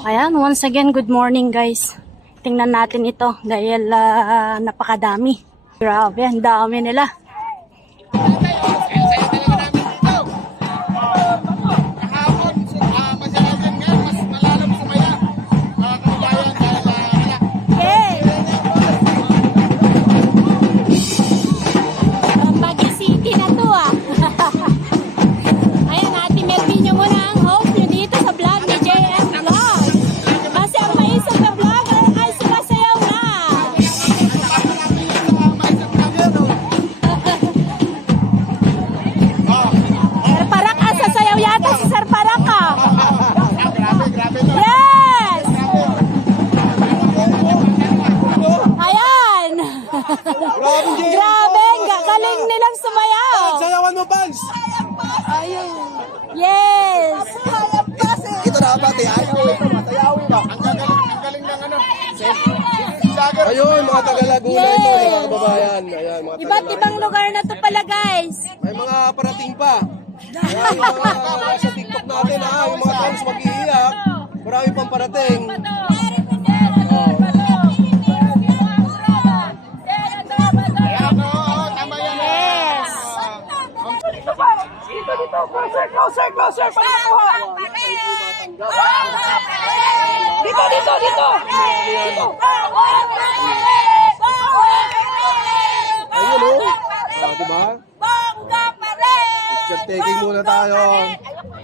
Ayan, once again, good morning guys. Tingnan natin ito dahil napakadami. Grabe, ang dami nila. Grabe, galing nilang sumayaw. Sayawan mo, Pans! Ayun. Yes. Ito na ba, sayawin ba? Ang galing ng ano. Ayun, mga taga-Laguna ito, mga kababayan. Ayan, mga Iba't ibang lugar na to pala, guys. May mga parating pa. Ayan, yung mga sa TikTok natin, yung mga taons mag-iiyak. Marami pang parating. Closer, pagkakuha. Dito. Ayun o. Diba? Picture taking muna tayo.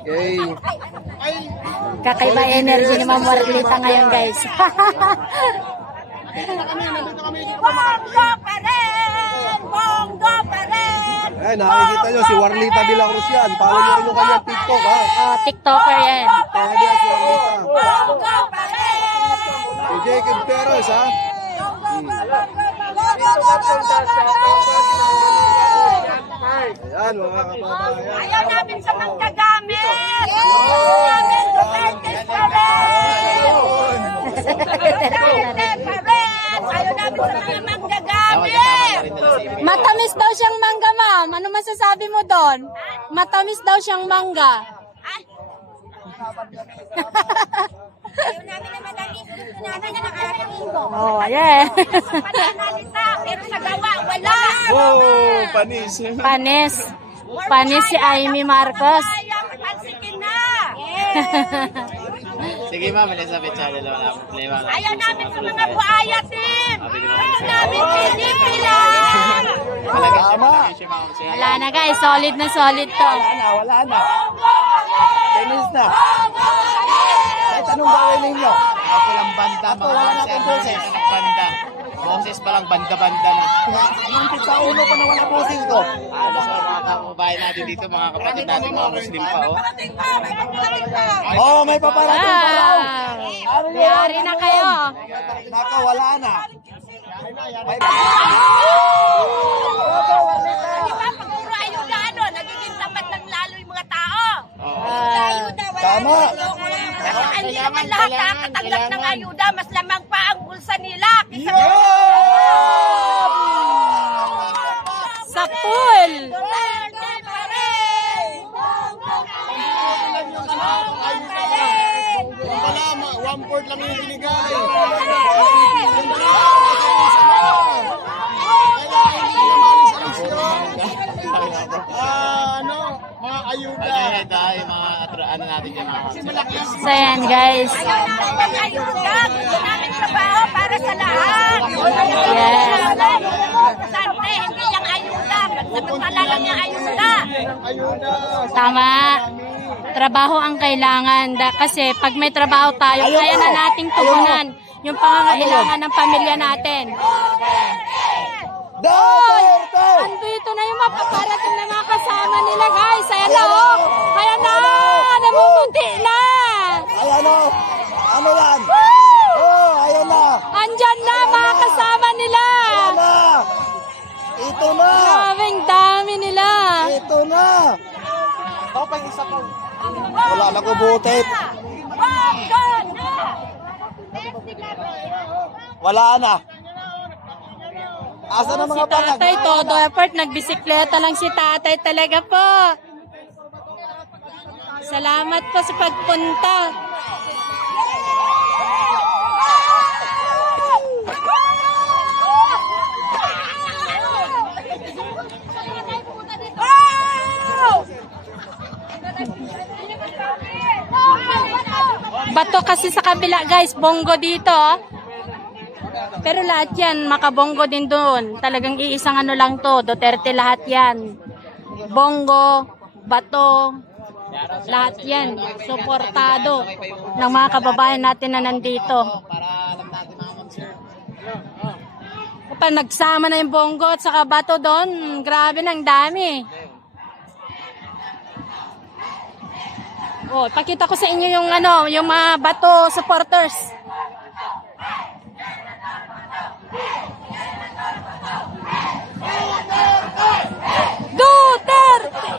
Okay. Kakaiba energy ni Ma'am Warlita ngayon, guys. Ay, nakikita nyo, si Warlita de la Cruz yan. Follow nyo rin yung kanyang TikTok, ha? TikToker yan. Ayan, si Warlita. Si Jacob Perez, ha? Ayan, mga kababayan. Ayaw namin sa manggagamit! Ayaw namin sa Duterte pa rin! Ayaw namin sa mga manggagamit! Matamis daw siyang mangga, ma'am. Ano masasabi mo doon? Matamis daw siyang mangga. Ayaw namin na matamis. Gusto namin na nakakalibo. Oh, yeah. Pananalita, pero sa gawa, wala! Oh, panis. Panis si Amy Marcos. Ayaw, pansikin na! Sige ma'am, Elizabeth Channel, wala akong problema. Ayaw namin sa mga buaya, team! Ayaw namin PDP lang! Wala na, guys. Solid na solid to. Wala na. Tennis na. Kahit anong gawin ninyo? Ako lang banda, mga boses ng banda. Boses pa lang, banda-banda na. Anong sa ulo pa naman ang boses ko? Ano sa mga kababayan natin dito, mga kapatid natin, mga Muslim pa, oh. Oh, may paparating pa raw. Yari na kayo. Nakawala na. May Pag puro ayuda, nagiging tapat lang lalo yung mga tao. Tama. Kasi hindi naman lahat nakakatanggap ng ayuda, mas lamang pa ang bulsa nila. Sa pool. One fourth lang yung binigay. Mga ayuda. Ay, mga ano natin yung mga So yan, guys. Ayaw namin ng ayuda. Gusto namin trabaho para sa lahat. Yes. Sante, hindi yung ayuda. Nagpapala lang yung ayuda. Ayuda. Tama. Trabaho ang kailangan. Kasi pag may trabaho tayo, kaya na nating tugunan yung pangangailangan ng pamilya natin. Duterte! Andito na yung mapaparating na mga kasama nila, guys. Ayan na, oh. Ayan na. Namumuti na. Ayan o. Ano yan? Oh, ayan na. Andyan na, mga kasama nila. Ayan na. Ito na. Grabing dami nila. Ito na. Wala na kubutit. Wala na. Asa na Si mga bangag? tatay, todo effort. Nagbisikleta lang si tatay talaga po. Salamat po sa pagpunta. bato kasi sa kabila guys, bongo dito. Oh. Pero lahat yan, makabonggo din doon. Talagang iisang ano lang to, Duterte lahat yan. Bongo, bato, lahat yan. Suportado ng mga kababayan natin na nandito. Para alam natin mga mag-sir. Kapag nagsama na yung bongo at saka bato doon, grabe nang dami. Oh, pakita ko sa inyo yung ano, yung mga bato supporters. Duterte!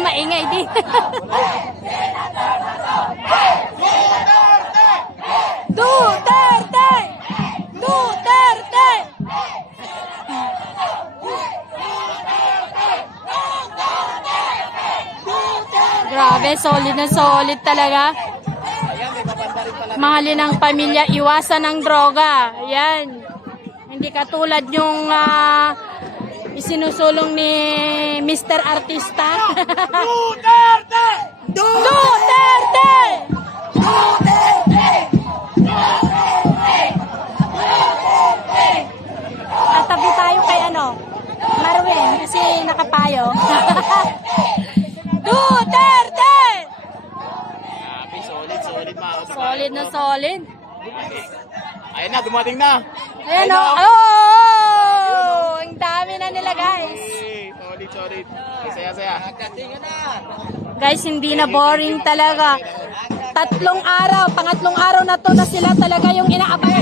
Maingay din. Duterte! Duterte! Grabe, solid na solid talaga. Ayan, may babanda rin pala. Mahalin ang pamilya, iwasan ang droga. Ayan. Hindi katulad yung isinusulong ni Mr. Artista. Duterte! Duterte! Tatabi tayo kay ano, Marwin, kasi nakapayo. Duterte! Grabe, solid mga kababayan. Solid na solid. Ayun na, dumating na. Ayan o. Oh! Ang dami na nila guys. Hey, solid. Saya. Guys, hindi na boring talaga. Pangatlong araw na to na sila talaga yung inaabay